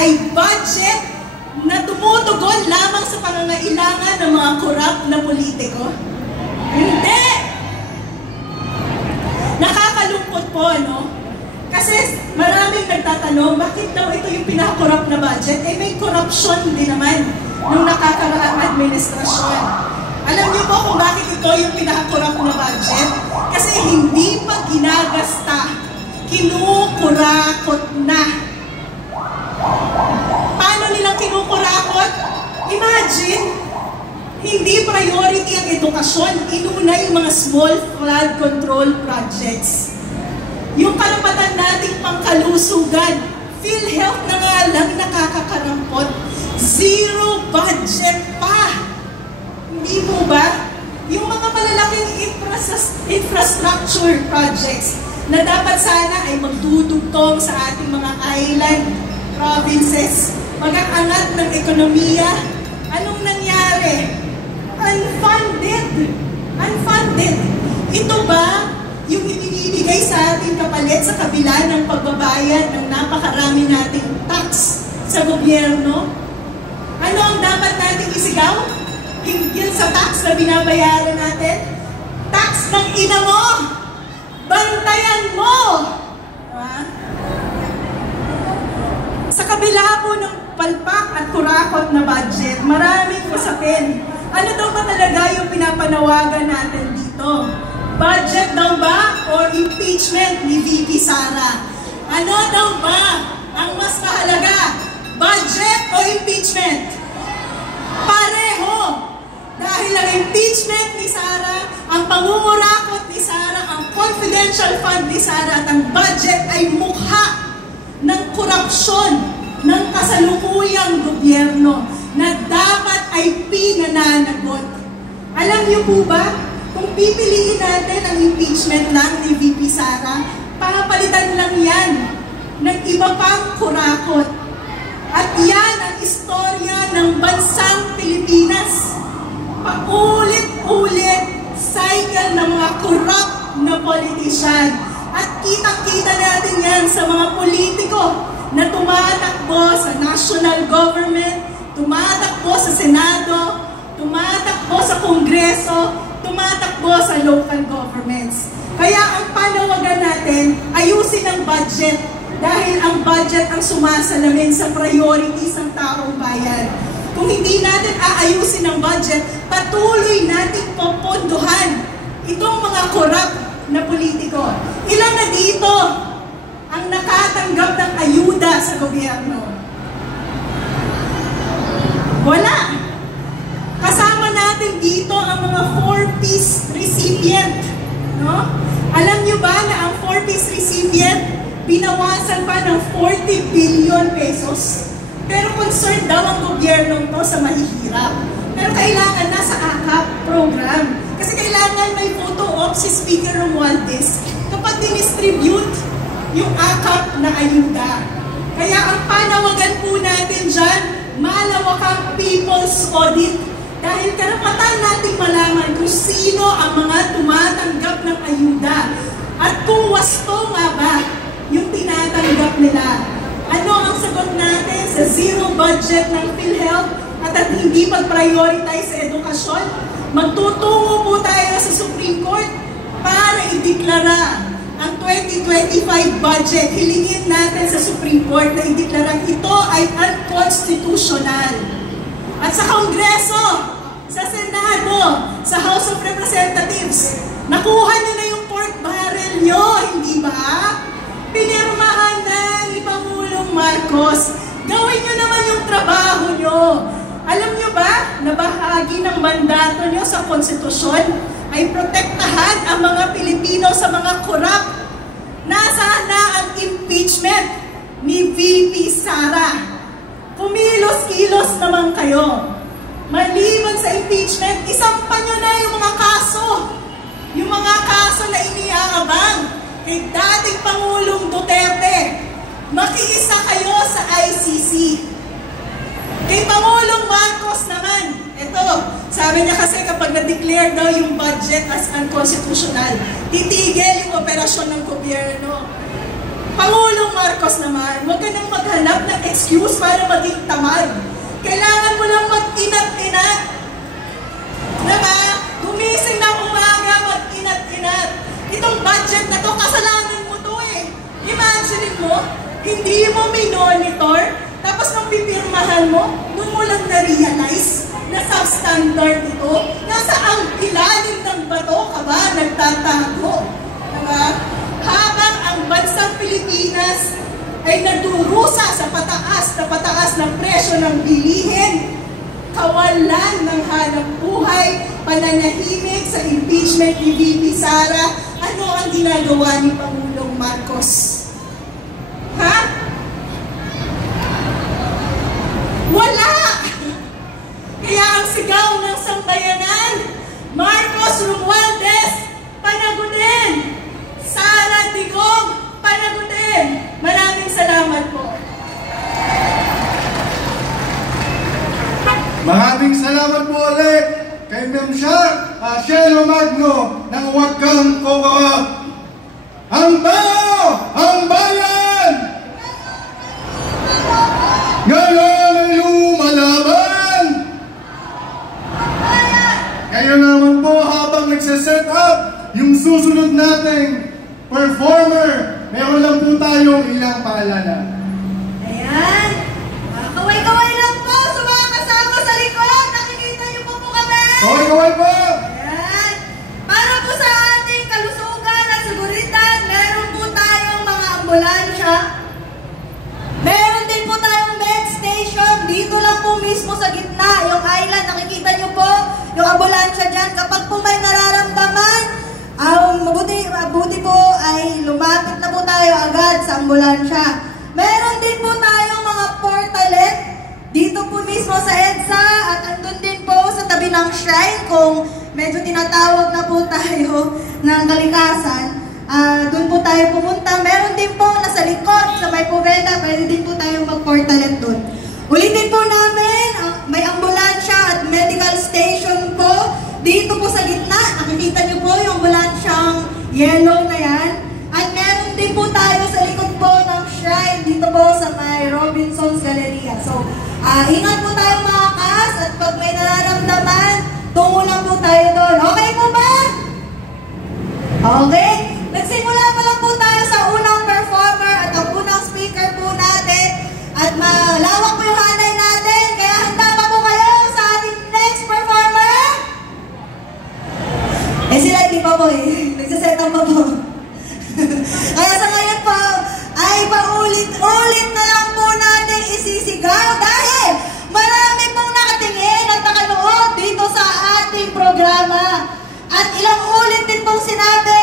ay budget na tumutugon lamang sa pangangailangan ng mga korap na politiko? Hindi! Nakakalungkot po, no? Kasi maraming nagtatanong, bakit daw ito yung pinaka-korap na budget? Eh may korupsyon din naman nung nakakaraang administrasyon. Alam niyo po kung bakit ito yung pinaka-korap na budget? Kasi hindi pa ginagasta, kinukurakot na. Paano nilang kinukurakot? Imagine, hindi priority ang edukasyon, inuna yung mga small flood control projects. Yung karapatan nating pangkalusugan, PhilHealth na nga lang nakakakarampot, zero budget pa. Hindi po ba? Yung mga malalaking infrastructure projects na dapat sana ay magdudugtong sa ating mga island provinces, mag-aangat ng ekonomiya, anong nangyari? Unfunded. Unfunded. Ito ba yung ibinibigay sa ating kapalit sa kabila ng pagbabayad ng napakarami nating tax sa gobyerno? Ano ang dapat nating isigaw? Hinggil sa tax na binabayaran natin? Tax ng ina mo! Bantayan mo! Sa kabila po ng palpak at kurakot na budget, maraming usapin. Ano daw ba talaga yung pinapanawagan natin dito? Budget daw ba o impeachment ni VP Sara? Ano daw ba ang mas mahalaga? Budget o impeachment? Pareho! Dahil ang impeachment ni Sara, ang pangungurakot ni Sara, ang confidential fund ni Sara at ang budget ay mukha ng korupsyon ng kasalukuyang gobyerno na dapat ay pinananagot. Alam niyo po ba, kung pipiliin natin ang impeachment lang ni VP Sara, papalitan lang yan ng iba pang kurakot. At yan ang istorya ng bansang Pilipinas. Paulit-ulit cycle ng mga corrupt na politician. At kitang-kita natin yan sa mga politiko na tumatakbo sa national government, tumatakbo sa Senado, tumatakbo sa Kongreso, tumatakbo sa local governments. Kaya ang panawagan natin, ayusin ang budget dahil ang budget ang sumasalamin sa priorities ng taong bayan. Kung hindi natin aayusin ang budget, patuloy natin popondohan itong mga corrupt na politiko. Ilan na dito ang nakatanggap ng ayuda sa gobyerno? Wala. Kasama natin dito ang mga 4-piece recipient. No? Alam nyo ba na ang 4-piece recipient, binawasan pa ng 40 billion pesos? Pero concerned daw ang gobyerno to sa mahihirap. Pero kailangan nasa AKAP program. Kasi kailangan may photo op si Speaker Romualdez kapag dinistribute yung AKAP na ayuda. Kaya ang panawagan po natin dyan, malawakang people's audit. Dahil karapatan nating malaman kung sino ang mga tumatanggap ng ayuda. At kung wasto nga ba yung tinatanggap nila. Ano ang sagot natin sa zero budget ng PhilHealth at hindi pag-prioritize sa edukasyon? Magtutungo po tayo sa Supreme Court para ideklara ang 2025 budget. Hilingin natin sa Supreme Court na ideklara ito ay unconstitutional. At sa Kongreso, sa Senado, sa House of Representatives, nakuha nyo na yung pork barrel nyo, hindi ba? Pinirmahan na ni Pangulong Marcos. Gawin nyo naman yung trabaho nyo. Alam nyo ba na bahagi ng mandato nyo sa konstitusyon ay protektahan ang mga Pilipino sa mga corrupt? Nasaan na ang impeachment ni VP Sara? Kumilos-kilos naman kayo. Maliban sa impeachment, isampan nyo na yung mga kaso. Yung mga kaso na iniaabang kay dating Pangulong Duterte. Makiisa kayo sa ICC. Kay Pangulong Marcos naman, ito, sabi niya kasi kapag na-declare daw yung budget as unconstitutional, titigil yung operasyon ng gobyerno. Pangulong Marcos naman, huwag ka nang maghanap ng excuse para maging tamad. Kailangan mo lang mag-inat-inat. Diba? Gumising ng umaga, mag-inat-inat. Itong budget na to, kasalanan mo to eh. Imagine mo, hindi mo minonitor, tapos nung pipirmahan mo, nung mo lang na-realize na substandard ito, nasa ang ilalim ng bato ka ba nagtatago? Diba? Habang ang bansang Pilipinas ay nagdurusa sa pataas ng presyo ng bilihin, kawalan ng hanap buhay, pananahimik sa impeachment ni VP Sara, ano ang ginagawa ni Pangulong Marcos? Ha? Wala! Kaya ang sigaw ng sambayanan, Marcos Romualdez, panagutin! Sara Digong, panagutin! Maraming salamat po. Maraming salamat po ulit kay Ma'am Shelo Magno ng Huwag Kang Kukurap. Ang tao! Ang bayan! Ngayon ay lumalaban! Kaya naman po habang nagsiset up yung susunod nating performer, meron lang po tayong ilang paalala. Ayan. Kaway-kaway lang po sa mga kasama sa likod. Nakikita niyo po kami. Kaway-kaway po! Ayan. Para po sa ating kalusugan at seguridad, meron po tayong mga ambulansya. Meron din po tayong med station. Dito lang po mismo sa gitna, yung island. Nakikita niyo po yung ambulansya dyan. Kapag po may nararamdaman, mabuti po ay lumapit na po tayo agad sa ambulansya. Meron din po tayong mga portalet dito po mismo sa EDSA at andun din po sa tabi ng shrine kung medyo tinatawag na po tayo ng kalikasan. Doon po tayo pumunta. Meron din po nasa likod sa may Poveda, pwede din po tayong mag-portalet doon. Ulitin po namin, may ambulansya at medical station po dito po sa gitna. Nakikita niyo po yung ambulansyang yellow na yan. At meron din po tayo sa likod po ng shrine dito po sa may Robinson's Galleria. So, ingat po tayo mga kas at pag may nararamdaman, tungo lang po tayo doon. Okay po ba? Okay. Nagsimula pa lang po tayo sa unang performer at ang unang speaker po natin. At malawak po yung hanay natin. Kaya handa pa po kayo sa ating next performer? Sila hindi pa po eh. Nagsaset up pa po. Kaya sa ngayon po, ay paulit-ulit na lang po natin isisigaw dahil marami pong nakatingin at nakanood dito sa ating programa. At ilang ulit din pong sinabi